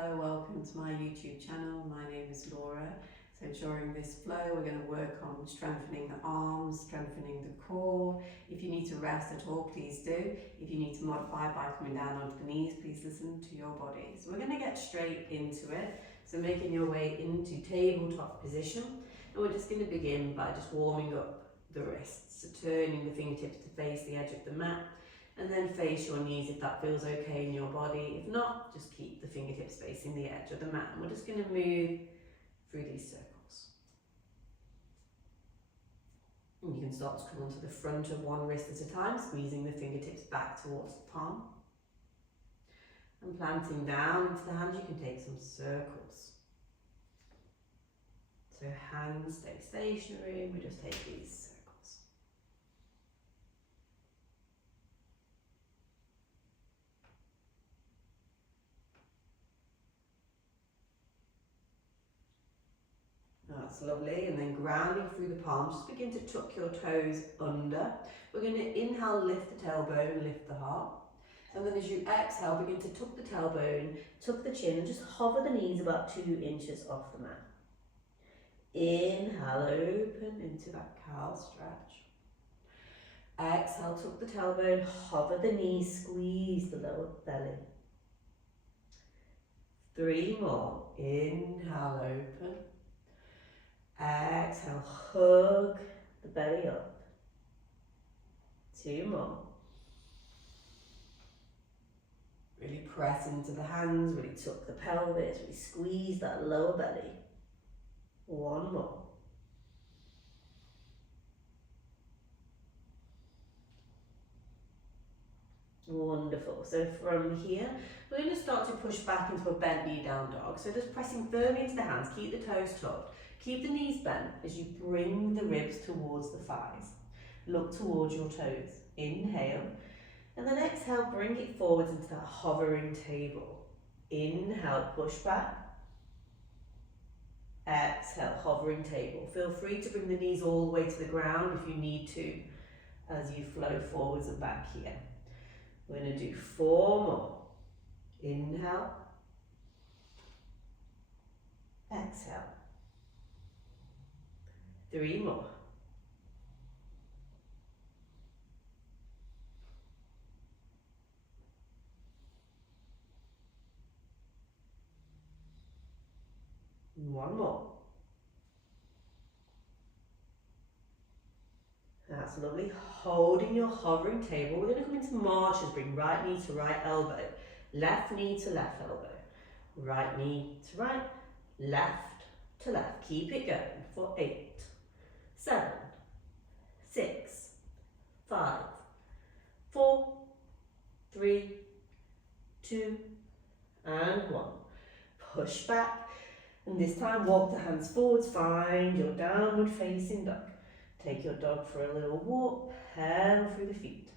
Hello, welcome to my YouTube channel. My name is Laura. So during this flow we're going to work on strengthening the arms, strengthening the core. If you need to rest at all, please do. If you need to modify by coming down onto the knees, please listen to your body. So we're going to get straight into it. So making your way into tabletop position, and we're just going to begin by just warming up the wrists. So turning the fingertips to face the edge of the mat, and then face your knees if that feels okay in your body. If not, just keep the fingertips facing the edge of the mat. And we're just going to move through these circles. And you can start to come onto the front of one wrist at a time, squeezing the fingertips back towards the palm. And planting down into the hands, you can take some circles. So hands stay stationary, we just take these circles. That's lovely, and then grounding through the palms, just begin to tuck your toes under. We're going to inhale, lift the tailbone, lift the heart. And then as you exhale, begin to tuck the tailbone, tuck the chin, and just hover the knees about 2 inches off the mat. Inhale, open into that cow stretch. Exhale, tuck the tailbone, hover the knees, squeeze the lower belly. 3 more. Inhale, open. Exhale, hug the belly up. 2 more. Really press into the hands, really tuck the pelvis, really squeeze that lower belly. 1 more. Wonderful. So from here, we're going to start to push back into a bent knee down dog. So just pressing firmly into the hands, keep the toes tucked. Keep the knees bent as you bring the ribs towards the thighs. Look towards your toes. Inhale. And then exhale, bring it forwards into that hovering table. Inhale, push back. Exhale, hovering table. Feel free to bring the knees all the way to the ground if you need to as you flow forwards and back here. We're going to do 4 more. Inhale. Exhale. 3 more. One more. That's lovely. Holding your hovering table, we're going to come into marches. Bring right knee to right elbow, left knee to left elbow, right knee to right, left to left. Keep it going for 8, 7, 6, 5, 4, 3, 2, and 1. Push back, and this time walk the hands forwards. Find your downward facing dog. Take your dog for a little walk, pedal through the feet.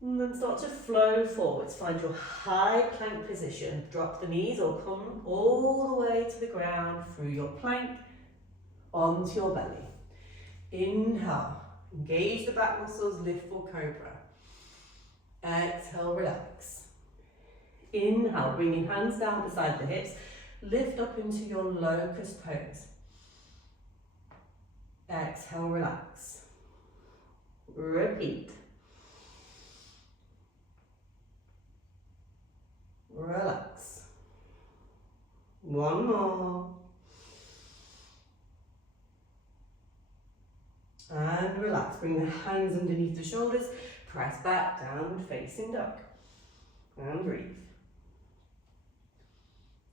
And then start to flow forwards. Find your high plank position. Drop the knees or come all the way to the ground through your plank onto your belly. Inhale, engage the back muscles, lift for cobra. Exhale, relax. Inhale, bringing hands down beside the hips. Lift up into your locust pose. Exhale, relax. Repeat. Relax. 1 more. And relax. Bring the hands underneath the shoulders. Press back, downward facing dog. And breathe.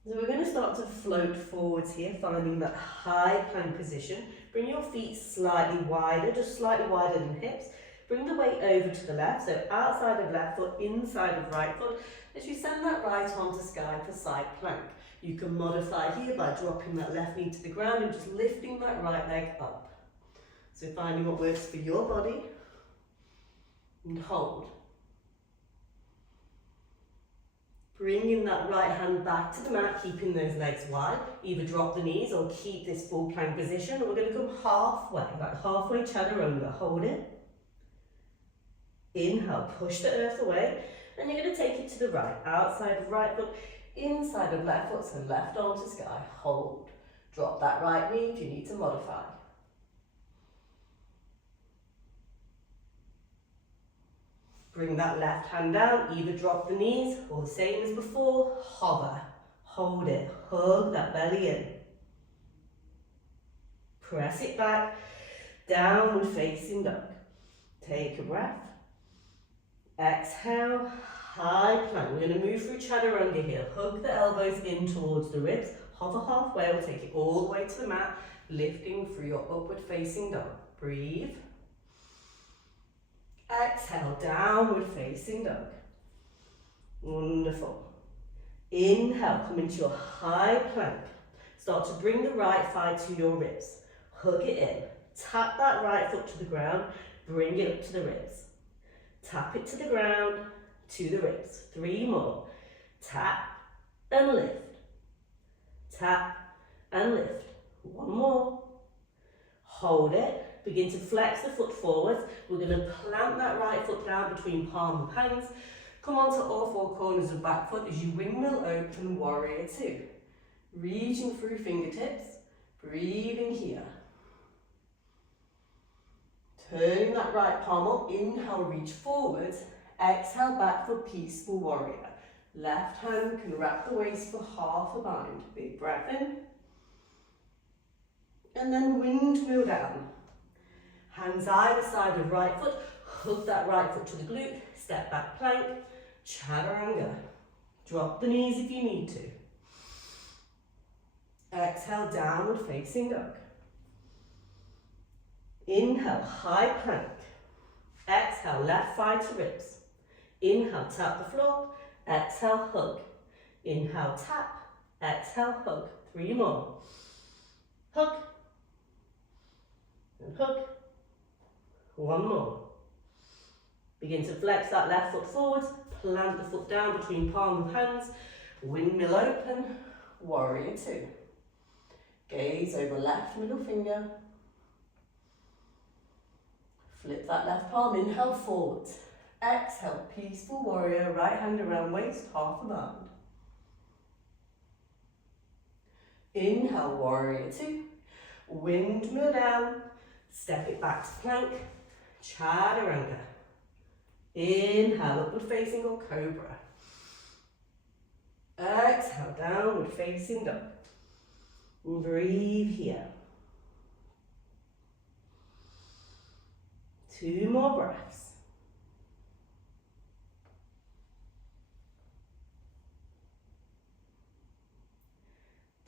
So we're going to start to float forwards here, finding that high plank position. Bring your feet slightly wider, just slightly wider than hips. Bring the weight over to the left, so outside of left foot, inside of right foot. As you send that right arm to sky for side plank. You can modify here by dropping that left knee to the ground and just lifting that right leg up. So finding what works for your body. And hold. Bringing that right hand back to the mat, keeping those legs wide. Either drop the knees or keep this full plank position. We're going to come halfway, like halfway chaturanga. Hold it. Inhale, push the earth away. And you're going to take it it to the right, outside of right foot, inside of left foot, so left arm to sky, hold. Drop that right knee if you need to modify. Bring that left hand down, either drop the knees or the same as before, hover. Hold it, hug that belly in. Press it back, downward facing dog. Take a breath. Exhale, high plank. We're going to move through chaturanga here. Hug the elbows in towards the ribs. Hover halfway, we'll take it all the way to the mat, lifting through your upward facing dog. Breathe. Exhale, downward facing dog. Wonderful. Inhale, come into your high plank. Start to bring the right thigh to your ribs. Hug it in. Tap that right foot to the ground. Bring it up to the ribs. Tap it to the ground, to the ribs. 3 more. Tap and lift. Tap and lift. 1 more. Hold it. Begin to flex the foot forwards. We're going to plant that right foot down between palm and hands. Come onto all 4 corners of back foot as you windmill open, warrior 2. Reaching through fingertips, breathing here. Turning that right palm up, inhale, reach forwards. Exhale, back for peaceful warrior. Left hand can wrap the waist for half a bind. Big breath in. And then windmill down. Hands either side of right foot. Hug that right foot to the glute. Step back plank. Chaturanga. Drop the knees if you need to. Exhale, downward facing dog. Inhale, high plank. Exhale, left thigh to ribs. Inhale, tap the floor. Exhale, hug. Inhale, tap. Exhale, hug. 3 more. Hug. And hug. 1 more. Begin to flex that left foot forwards. Plant the foot down between palm and hands. Windmill open. Warrior 2. Gaze over left middle finger. Flip that left palm, inhale forwards. Exhale, peaceful warrior, right hand around waist, half a bind. Inhale, warrior 2. Windmill down. Step it back to plank. Chaturanga. Inhale, upward facing or cobra. Exhale, downward facing dog. Breathe here. 2 more breaths.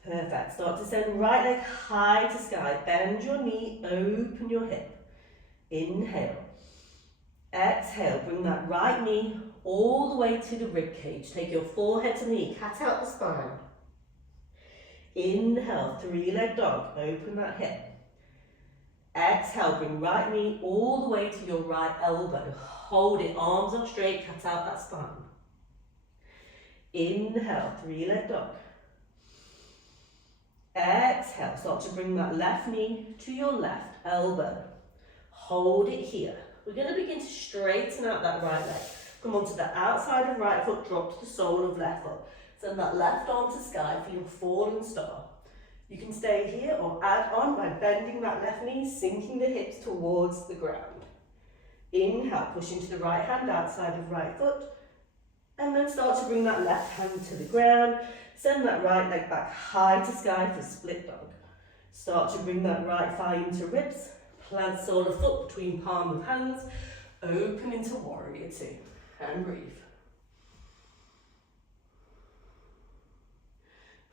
Perfect. Start to send right leg high to sky. Bend your knee, open your hip. Inhale. Exhale, bring that right knee all the way to the rib cage. Take your forehead to knee, cat out the spine. Inhale, 3-leg dog, open that hip. Exhale, bring right knee all the way to your right elbow. Hold it, arms are straight, cut out that spine. Inhale, 3-leg dog. Exhale, start to bring that left knee to your left elbow. Hold it here. We're going to begin to straighten out that right leg. Come onto the outside of right foot, drop to the sole of left foot. Send that left arm to sky for your fallen star. You can stay here or add on by bending that left knee, sinking the hips towards the ground. Inhale, push into the right hand outside of right foot. And then start to bring that left hand to the ground. Send that right leg back high to sky for split dog. Start to bring that right thigh into ribs. Plant sole of foot between palm of hands. Open into warrior 2. And breathe.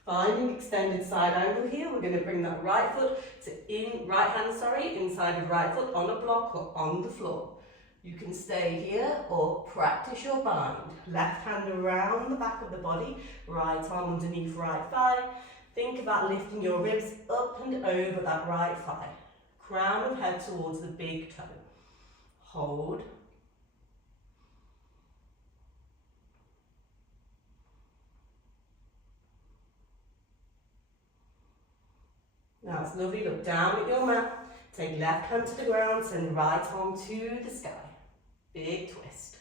Finding extended side angle here, we're going to bring that right hand inside of right foot on a block or on the floor. You can stay here or practice your bind. Left hand around the back of the body, right arm underneath right thigh. Think about lifting your ribs up and over that right thigh. Crown of head towards the big toe. Hold. Now it's lovely, look down at your mat, take left hand to the ground, send right arm to the sky. Big twist.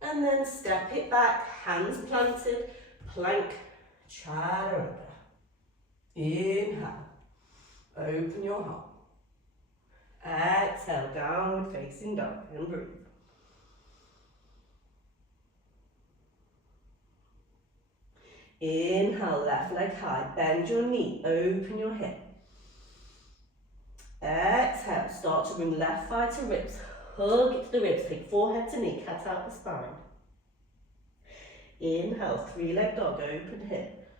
And then step it back, hands planted, plank, chaturanga. Inhale, open your heart. Exhale, downward facing dog, and breathe. Inhale, left leg high, bend your knee, open your hip. Exhale, start to bring left thigh to ribs, hug it to the ribs, take forehead to knee, cat out the spine. Inhale, three-leg dog, open hip.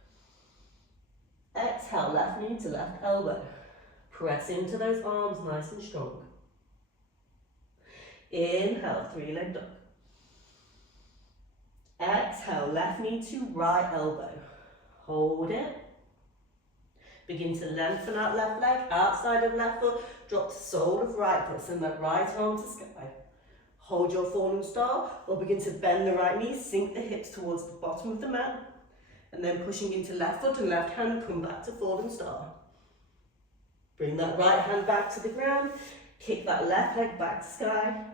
Exhale, left knee to left elbow. Press into those arms nice and strong. Inhale, three-leg dog. Exhale, left knee to right elbow. Hold it. Begin to lengthen out left leg, outside of left foot, drop the sole of right foot, send that right arm to sky. Hold your fallen star, or begin to bend the right knee, sink the hips towards the bottom of the mat, and then pushing into left foot and left hand, come back to fallen star. Bring that right hand back to the ground, kick that left leg back to sky,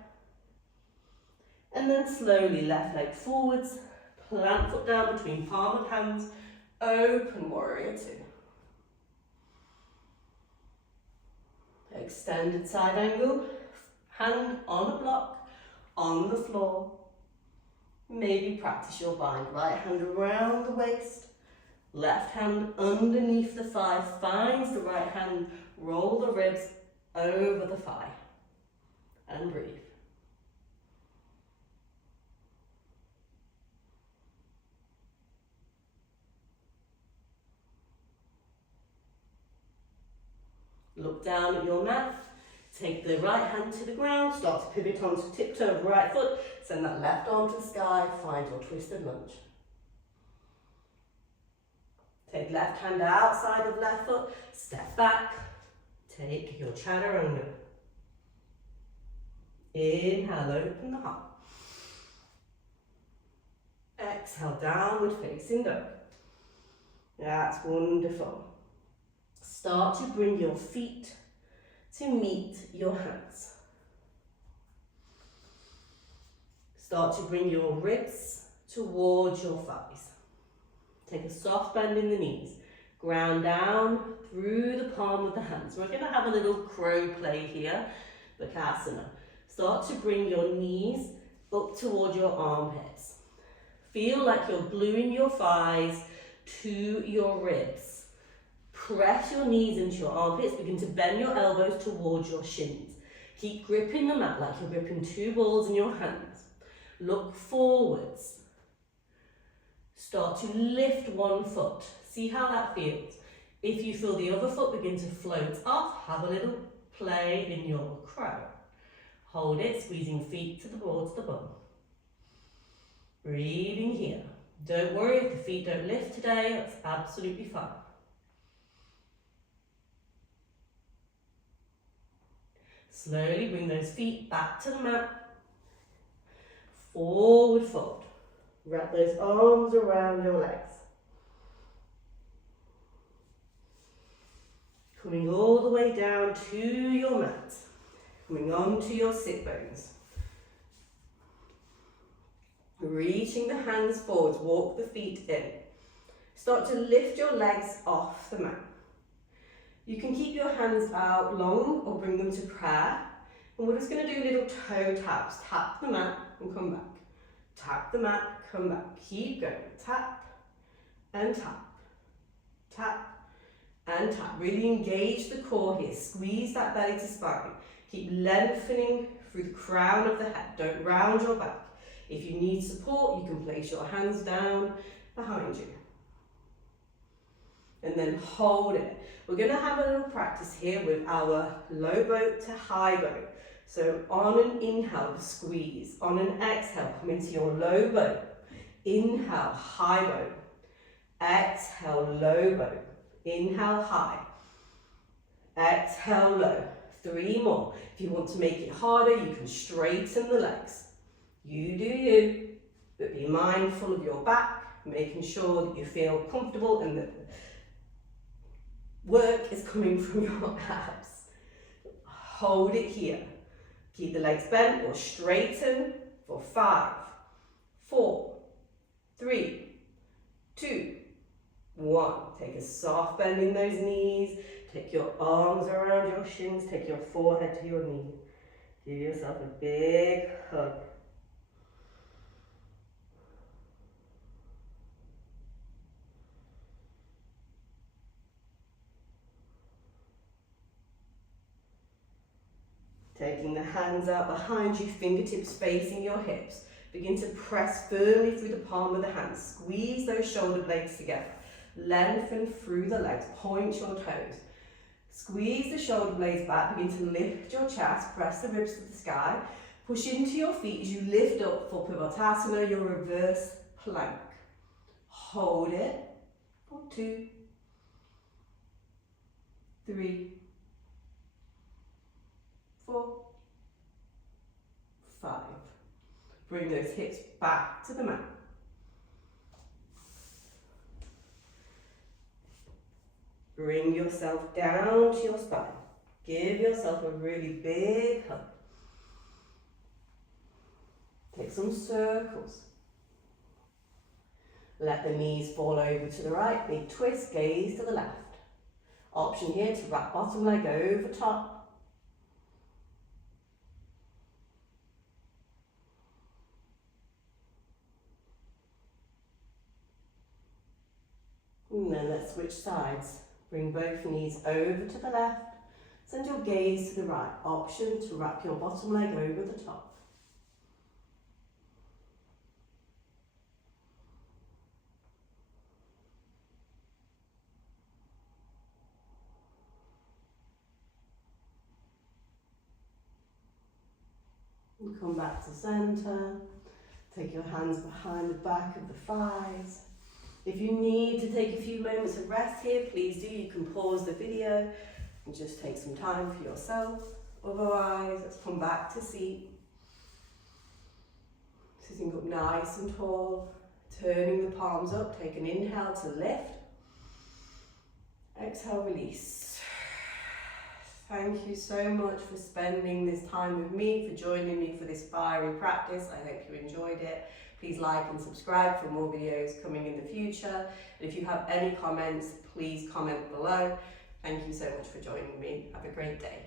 and then slowly left leg forwards, plant foot down between palm of hands, open warrior two. Extended side angle, hand on a block, on the floor. Maybe practice your bind. Right hand around the waist, left hand underneath the thigh, finds the right hand, roll the ribs over the thigh, and breathe. Look down at your mat, take the right hand to the ground, start to pivot onto tiptoe of right foot, send that left arm to the sky, find your twisted lunge. Take left hand outside of left foot, step back, take your chaturanga. Inhale, open the heart. Exhale, downward facing dog. That's wonderful. Start to bring your feet to meet your hands. Start to bring your ribs towards your thighs. Take a soft bend in the knees. Ground down through the palm of the hands. We're going to have a little crow play here, Bakasana. Start to bring your knees up toward your armpits. Feel like you're gluing your thighs to your ribs. Press your knees into your armpits, begin to bend your elbows towards your shins. Keep gripping the mat like you're gripping two balls in your hands. Look forwards. Start to lift one foot. See how that feels. If you feel the other foot begin to float off, have a little play in your crow. Hold it, squeezing feet towards the bum. Breathing here. Don't worry if the feet don't lift today, that's absolutely fine. Slowly bring those feet back to the mat. Forward fold. Wrap those arms around your legs. Coming all the way down to your mat. Coming onto your sit bones. Reaching the hands forwards, walk the feet in. Start to lift your legs off the mat. You can keep your hands out long or bring them to prayer. And we're just going to do little toe taps. Tap the mat and come back. Tap the mat, come back. Keep going. Tap and tap. Tap and tap. Really engage the core here. Squeeze that belly to spine. Keep lengthening through the crown of the head. Don't round your back. If you need support, you can place your hands down behind you. And then hold it. We're going to have a little practice here with our low boat to high boat. So on an inhale, squeeze. On an exhale, come into your low boat. Inhale, high boat. Exhale, low boat. Inhale, high. Exhale, low. 3 more. If you want to make it harder, you can straighten the legs. You do you, but be mindful of your back, making sure that you feel comfortable and that work is coming from your abs. Hold it here. Keep the legs bent or straighten for 5, 4, 3, 2, 1. Take a soft bend in those knees. Take your arms around your shins. Take your forehead to your knee. Give yourself a big hug. Taking the hands out behind you, fingertips facing your hips. Begin to press firmly through the palm of the hands. Squeeze those shoulder blades together. Lengthen through the legs. Point your toes. Squeeze the shoulder blades back. Begin to lift your chest. Press the ribs to the sky. Push into your feet as you lift up for Pivotasana, your reverse plank. Hold it for 2, 3, 4, 5. Bring those hips back to the mat. Bring yourself down to your spine. Give yourself a really big hug. Take some circles. Let the knees fall over to the right. Big twist, gaze to the left. Option here to wrap bottom leg over top. And then let's switch sides. Bring both knees over to the left. Send your gaze to the right. Option to wrap your bottom leg over the top. And come back to center. Take your hands behind the back of the thighs. If you need to take a few moments of rest here, please do. You can pause the video and just take some time for yourself. Otherwise, let's come back to seat. Sitting up nice and tall, turning the palms up. Take an inhale to lift. Exhale, release. Thank you so much for spending this time with me, for joining me for this fiery practice. I hope you enjoyed it. Please like and subscribe for more videos coming in the future. And if you have any comments, please comment below. Thank you so much for joining me. Have a great day.